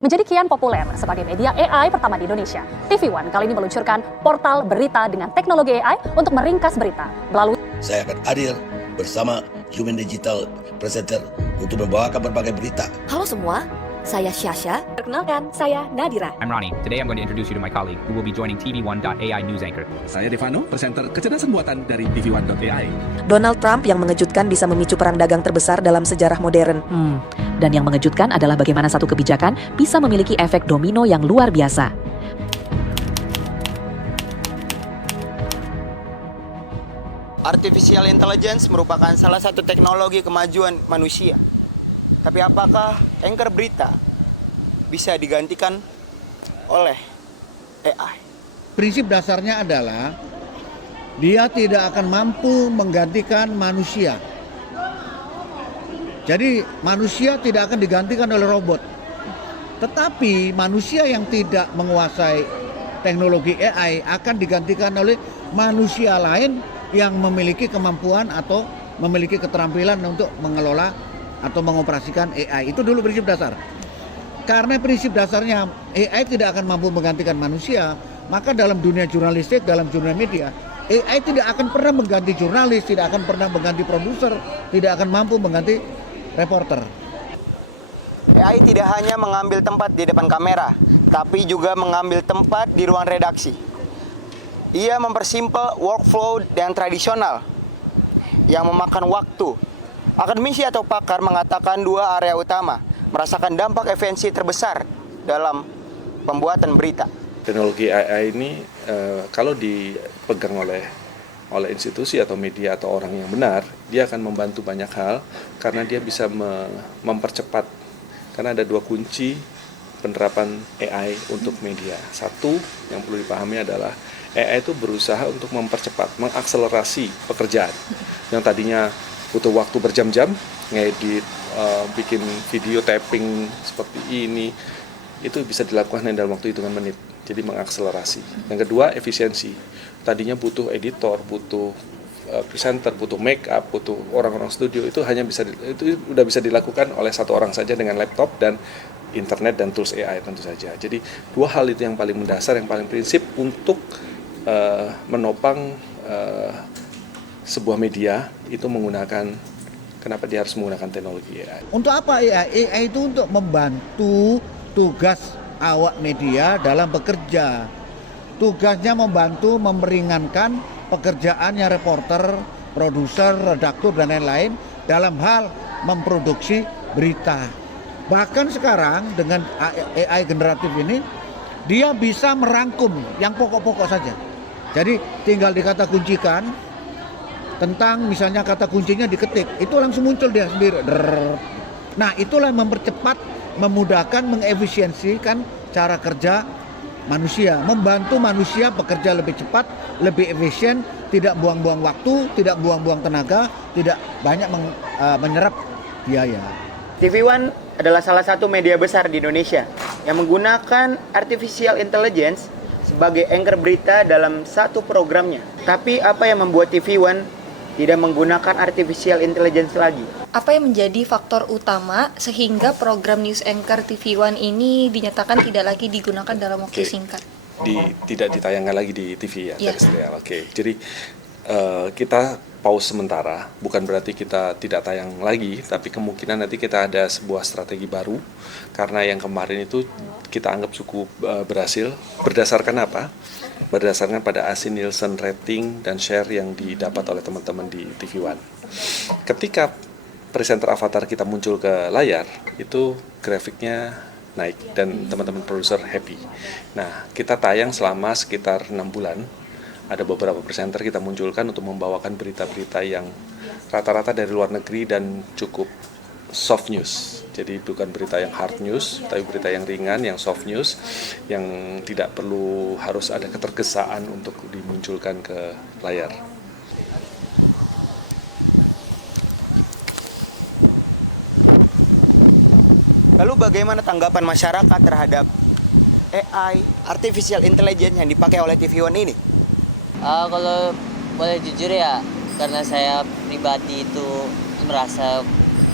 Menjadi kian populer sebagai media AI pertama di Indonesia, TV One kali ini meluncurkan portal berita dengan teknologi AI untuk meringkas berita melalui. Saya akan hadir bersama Human Digital Presenter untuk membawakan berbagai berita. Halo semua, saya Syasha. Perkenalkan, saya Nadira. I'm Ronnie. Today I'm going to introduce you to my colleague who will be joining TV1.ai news anchor. Saya Devano, presenter kecerdasan buatan dari TV1.ai. Donald Trump yang mengejutkan bisa memicu perang dagang terbesar dalam sejarah modern. Dan yang mengejutkan adalah bagaimana satu kebijakan bisa memiliki efek domino yang luar biasa. Artificial intelligence merupakan salah satu teknologi kemajuan manusia. Tapi apakah anchor berita bisa digantikan oleh AI? Prinsip dasarnya adalah dia tidak akan mampu menggantikan manusia. Jadi manusia tidak akan digantikan oleh robot. Tetapi manusia yang tidak menguasai teknologi AI akan digantikan oleh manusia lain yang memiliki kemampuan atau memiliki keterampilan untuk mengelola atau mengoperasikan AI. Itu dulu prinsip dasar. Karena prinsip dasarnya AI tidak akan mampu menggantikan manusia, maka dalam dunia jurnalistik, dalam dunia media, AI tidak akan pernah mengganti jurnalis, tidak akan pernah mengganti produser, tidak akan mampu mengganti reporter. AI tidak hanya mengambil tempat di depan kamera, tapi juga mengambil tempat di ruang redaksi. Ia mempersimpel workflow yang tradisional yang memakan waktu. Akademisi atau pakar mengatakan dua area utama merasakan dampak efisiensi terbesar dalam pembuatan berita. Teknologi AI ini kalau dipegang oleh institusi atau media atau orang yang benar, dia akan membantu banyak hal karena dia bisa mempercepat. Karena ada dua kunci penerapan AI untuk media. Satu yang perlu dipahami adalah AI itu berusaha untuk mempercepat, mengakselerasi pekerjaan. Yang tadinya butuh waktu berjam-jam, ngedit, bikin video tapping seperti ini, itu bisa dilakukan dalam waktu hitungan menit. Jadi mengakselerasi. Yang kedua, efisiensi. Tadinya butuh editor, butuh presenter, butuh make up, butuh orang-orang studio, itu udah bisa dilakukan oleh satu orang saja dengan laptop dan internet dan tools AI tentu saja. Jadi dua hal itu yang paling mendasar, yang paling prinsip untuk menopang sebuah media itu menggunakan, kenapa dia harus menggunakan teknologi AI. Untuk apa AI? AI itu untuk membantu tugas awak media dalam bekerja. Tugasnya membantu memeringankan pekerjaannya reporter, produser, redaktur, dan lain-lain dalam hal memproduksi berita. Bahkan sekarang dengan AI generatif ini, dia bisa merangkum yang pokok-pokok saja. Jadi tinggal dikata kuncikan, tentang misalnya kata kuncinya diketik, itu langsung muncul dia sendiri. Nah, itulah yang mempercepat, memudahkan, mengefisiensikan cara kerja manusia, membantu manusia bekerja lebih cepat, lebih efisien, tidak buang-buang waktu, tidak buang-buang tenaga, tidak banyak menyerap biaya. TV One adalah salah satu media besar di Indonesia yang menggunakan artificial intelligence sebagai anchor berita dalam satu programnya. Tapi apa yang membuat TV One tidak menggunakan artificial intelligence lagi? Apa yang menjadi faktor utama sehingga program News Anchor TV One ini dinyatakan tidak lagi digunakan dalam waktu singkat? Tidak ditayangkan lagi di TV ya, Ya. serial. Jadi kita pause sementara, bukan berarti kita tidak tayang lagi, tapi kemungkinan nanti kita ada sebuah strategi baru, karena yang kemarin itu kita anggap cukup berhasil. Berdasarkan apa? Berdasarkan pada AC Nielsen rating dan share yang didapat oleh teman-teman di TV One. Ketika presenter avatar kita muncul ke layar, itu grafiknya naik dan teman-teman produser happy. Nah, kita tayang selama sekitar 6 bulan. Ada beberapa presenter kita munculkan untuk membawakan berita-berita yang rata-rata dari luar negeri dan cukup soft news. Jadi bukan berita yang hard news, tapi berita yang ringan, yang soft news, yang tidak perlu harus ada ketergesaan untuk dimunculkan ke layar. Lalu bagaimana tanggapan masyarakat terhadap AI, artificial intelligence yang dipakai oleh TV One ini? Kalau boleh jujur ya, karena saya pribadi itu merasa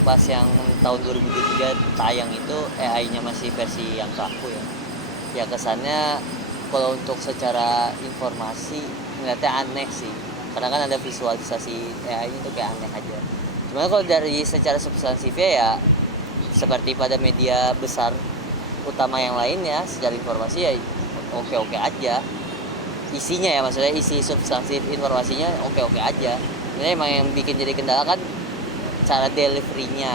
pas yang tahun 2023 tayang itu AI-nya masih versi yang kaku ya. Ya kesannya kalau untuk secara informasi ngeliatnya aneh sih. Karena kan ada visualisasi AI-nya itu kayak aneh aja. Cuma kalau dari secara substansifnya ya seperti pada media besar utama yang lainnya, secara informasi ya oke-oke aja. Isinya ya, maksudnya isi substansi informasinya oke-oke aja. Sebenarnya emang yang bikin jadi kendala kan cara delivery-nya.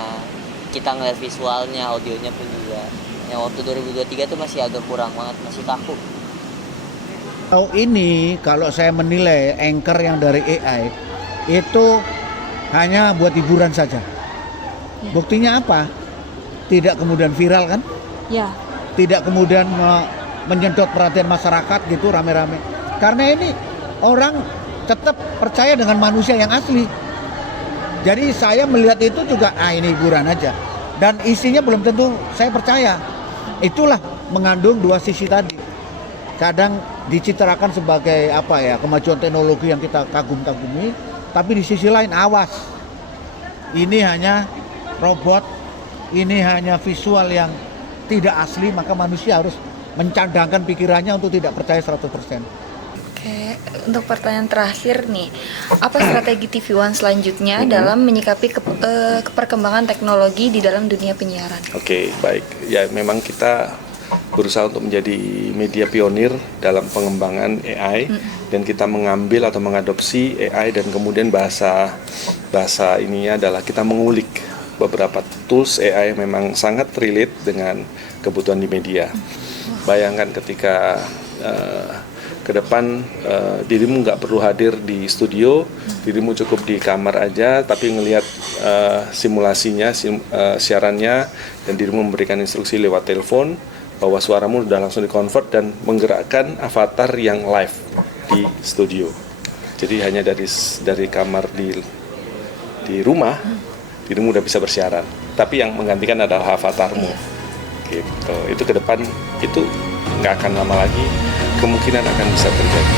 Kita ngeliat visualnya, audionya pun juga. Yang waktu 2023 tuh masih agak kurang banget, masih kaku. Ini kalau saya menilai anchor yang dari AI itu hanya buat hiburan saja. Buktinya apa? Tidak kemudian viral kan? Ya. Tidak kemudian menyedot perhatian masyarakat gitu rame-rame. Karena ini orang tetap percaya dengan manusia yang asli. Jadi saya melihat itu juga ini hiburan aja. Dan isinya belum tentu saya percaya. Itulah mengandung dua sisi tadi. Kadang dicitrakan sebagai kemajuan teknologi yang kita kagum-kagumi, tapi di sisi lain awas. Ini hanya robot, ini hanya visual yang tidak asli, maka manusia harus mencadangkan pikirannya untuk tidak percaya 100%. Oke, untuk pertanyaan terakhir nih, apa strategi TV One selanjutnya dalam menyikapi perkembangan teknologi di dalam dunia penyiaran? Oke, baik. Ya memang kita berusaha untuk menjadi media pionir dalam pengembangan AI dan kita mengambil atau mengadopsi AI dan kemudian bahasa ininya adalah kita mengulik beberapa tools AI yang memang sangat relate dengan kebutuhan di media. Bayangkan ketika ke depan dirimu nggak perlu hadir di studio, dirimu cukup di kamar aja, tapi ngelihat simulasinya, siarannya, dan dirimu memberikan instruksi lewat telepon bahwa suaramu sudah langsung di-convert dan menggerakkan avatar yang live di studio. Jadi hanya dari kamar di rumah, dirimu udah bisa bersiaran. Tapi yang menggantikan adalah avatarmu. Gitu. Itu ke depan itu nggak akan lama lagi, kemungkinan akan bisa terjadi.